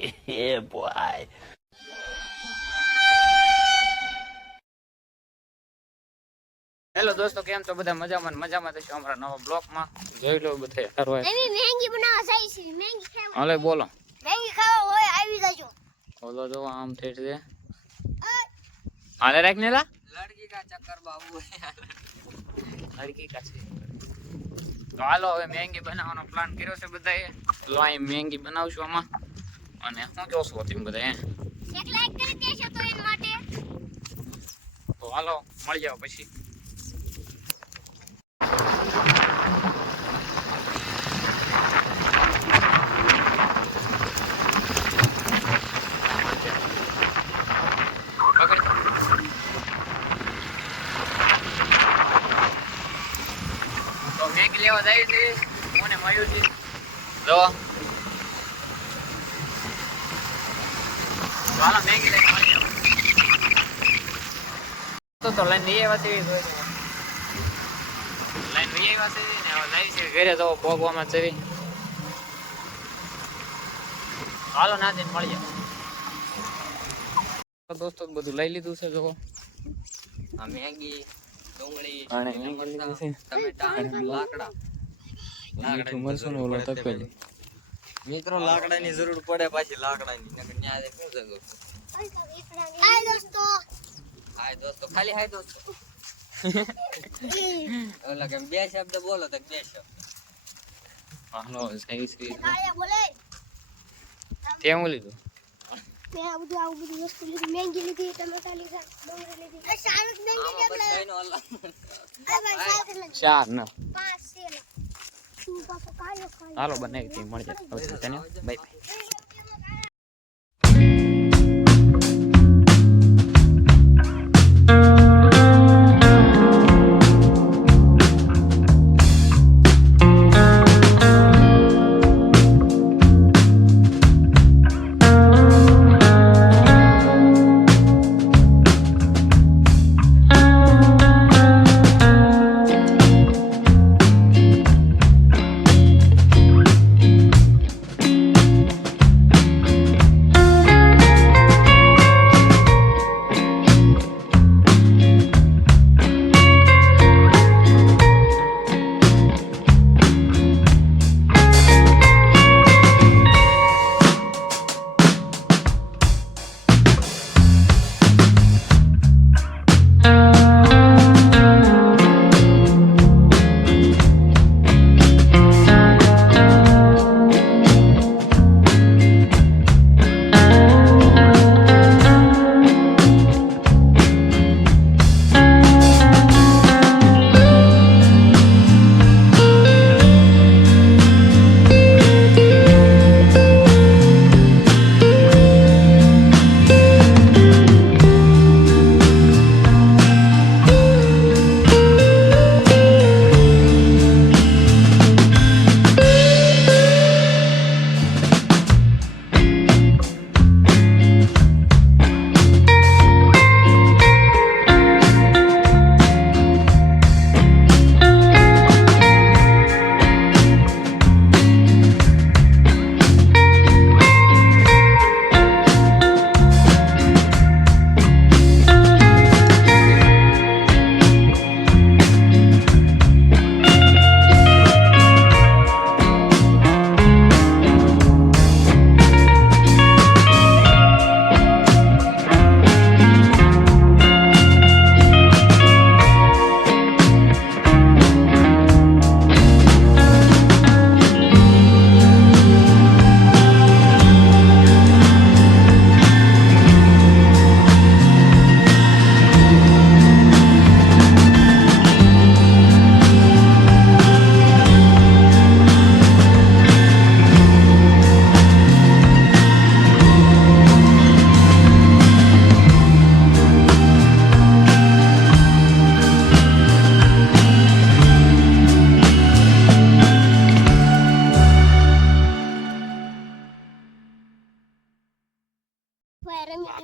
Yeah, boy. Hello દોસ્તો, કેમ છો બધા? મજામાં થશો અમારા નવા બ્લોક માં. જોઈ લો બધે હરવાય. મેંગી બનાવવા જાય છે. મેંગી ખાવા. હાલે બોલો. મેંગી ખાવા હોય આવી જાજો. બોલો જો આમ થઈ છે. હાલે રાખ ને લા. લડકી કા ચક્કર બાબુ. લડકી કા છે. તો હાલો હવે મેંગી બનાવવાનો પ્લાન કર્યો છે બધાએ. લો અહીં મેંગી બનાવશું આમાં. અને શું જોશો તમે બધા? એક લાઈક કરી દેશો તો એન માટે. તો હાલો મળી જાવ પછી. તો મેંગી લેવા જાય છે. કોને મળ્યું છે જો. હાલો મેંગી લઈને મળી જાવ. તો લાઈન નહીં આવ્યા છે. લાઈન નહીં આવ્યા છે ને હવે જાય છે ઘરે તો ભોગવામાં છે. હાલો ના જઈને મળી જાવ. દોસ્તો બધું લઈ લીધું છે જો. આ મેગી, ડુંગળી, ટમેટા, લાકડા. મિત્રો લાકડાની જરૂર પડે પાછી લાકડાની. નકર ન્યા શું જરૂર? હાય દોસ્તો. હાય દોસ્તો ખાલી હાય દોસ્તો. ઓલા કે બે શબ્દ બોલો તો બે શબ્દ. હાલો સહી સહી. કાયા બોલે. કેમ લીધું? મેં આવું બધું વસ્તુ લીધી. મેંગી લીધી, ટમેટા લીધા, ડુંગળી લીધી. આ સારું મેંગી કેમ લાવ્યો? આ ભાઈ સારું લાવ્યો. ચાર ન. 5 છે. તું પાછો કાયો ખાય. હાલો બનાવી તી મળી જાય. હવે તને બાય બાય.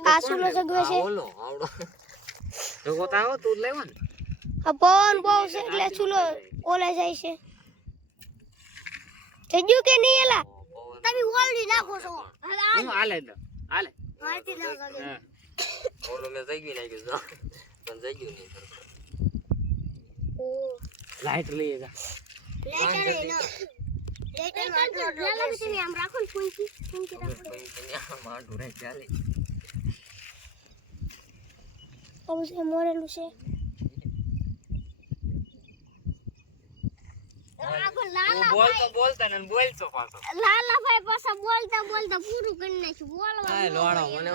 આ સુલો સગવે છે. ઓલો આવડો તો ગોતાવો તું લેવો ને. આ પવન બહુ છે એટલે સુલો ઓલે જાય છે. જજુ કે નહીં એલા તમે ઓલડી નાખો છો. હું હાલે તો હાલે મારતી ના લાગે હા ઓલો મેં જઈ ગયું નાખ્યું પણ જઈ ગયું નહીં સરખું. ઓ લાઈટ લઈ જા લેટર એનો લેટર માટલો લાલા તમે આમ રાખો ને ફૂંકી રાખો કોઈ ત્યાં માં ઢોરાય ચાલે. અબસે મોરેલું છે આ પણ લાલા બોલતા ને બોલતો પાછો લાલા ભાઈ પાછા બોલતા બોલતા પૂરું કરી નાખ્યું બોલવા આ લોણો મને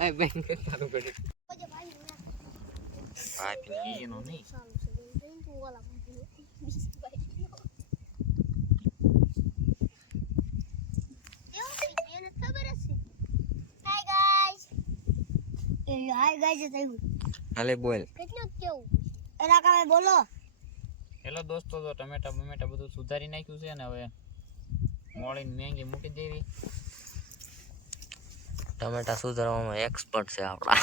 આ બેન કે તારું કરી ઓજે ભાઈ આ પી એનો નહીં ચાલુ છે બેન તું ઓલા બીસ ભાઈ એને ખબર હશે હાય ગાઈસ થયું હાલે બોલ. કેટલું કેવું એલા કાવે બોલો હેલો દોસ્તો તો ટમેટા બમેટા બધું સુધારી નાખ્યું છે ને હવે મોળીને મેંગી મૂકી દેવી ટમેટા સુધારવામાં એક્સપર્ટ છે આપણા.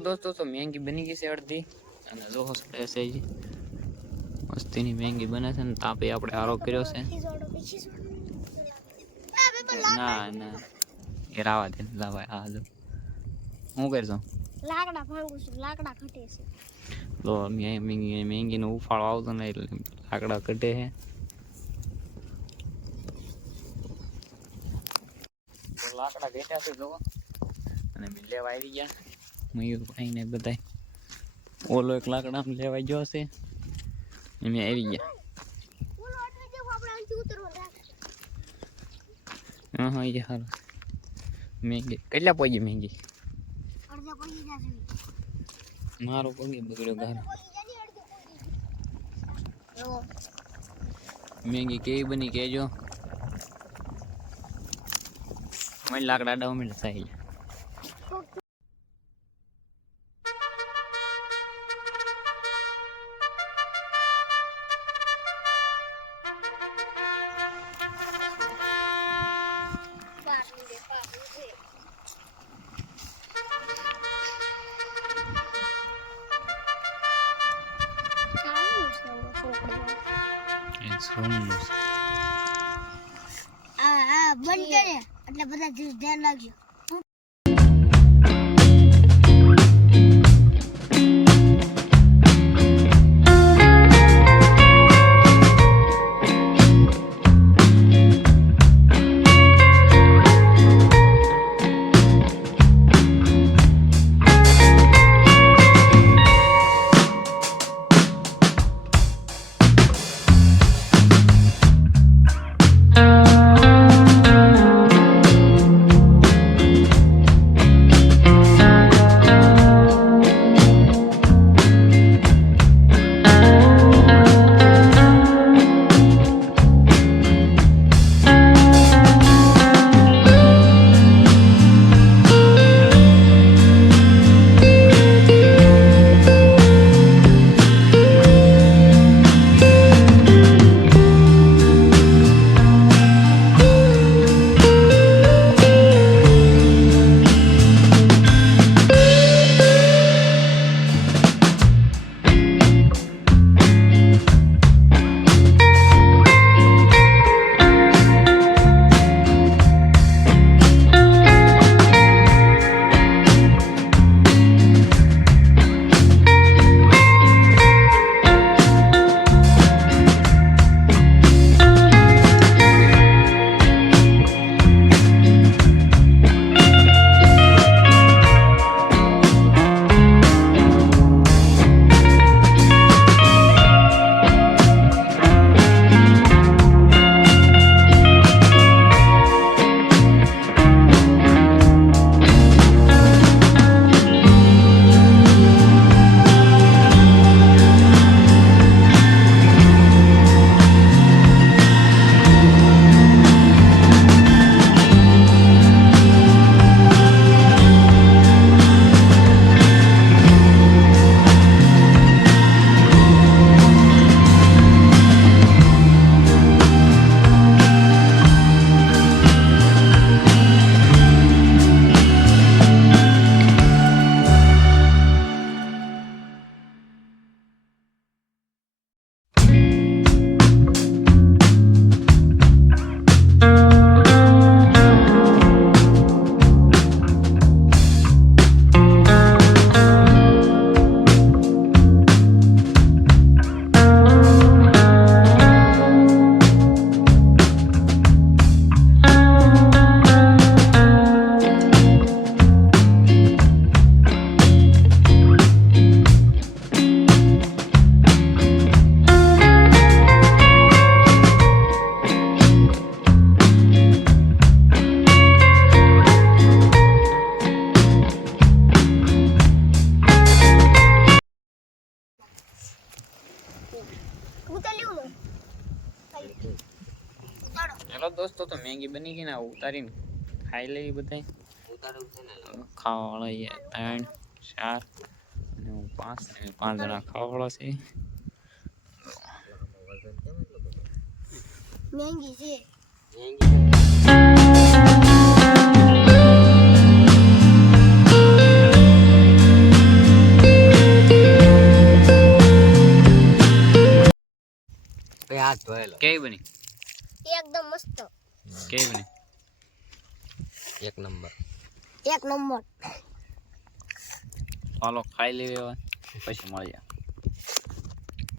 દોસ્તો તો મેંગી બની ગઈ છે અડધી અને જોહો છે જી મસ્તીની મેંગી બને છે ને તાપે આપણે આરો કર્યો છે ના ના એ રાવા દે લાવા હા જો હું કરજો લાકડા ભાંગું છું લાકડા ઘટે છે તો મેંગીનો ઉફાળો આવતો ને એટલે લાકડા કઢે છે. લાકડા ઘટ્યા છે જોવો, અને મેં લેવા આવી ગયા મયુરભાઈ ને બધા. ઓલો એક લાકડા લેવા ગયો છે, અમે આવી ગયા. હા એ સારું. મેંગી કેટલા પગી મેંગી? મારો પગે બગડ્યો ગારો. મેંગી કેવી બની કેજો. મને લાકડા ડાવ મળે સાહેબ. બંધ કરે એટલે બધા ધ્યાન રાખજો. चलो दोस्तों तो महंगी बनी गई ना उतारी खाई ले बताए खावा वाला ये 3 4 5 जना खावा वाला से महंगी છે हाथ धोएलो કેવી બની એકદમ મસ્ત કેવી બની एक नंबर એક નંબર હાલો ખાઈ લેવી હવે પછી મળીએ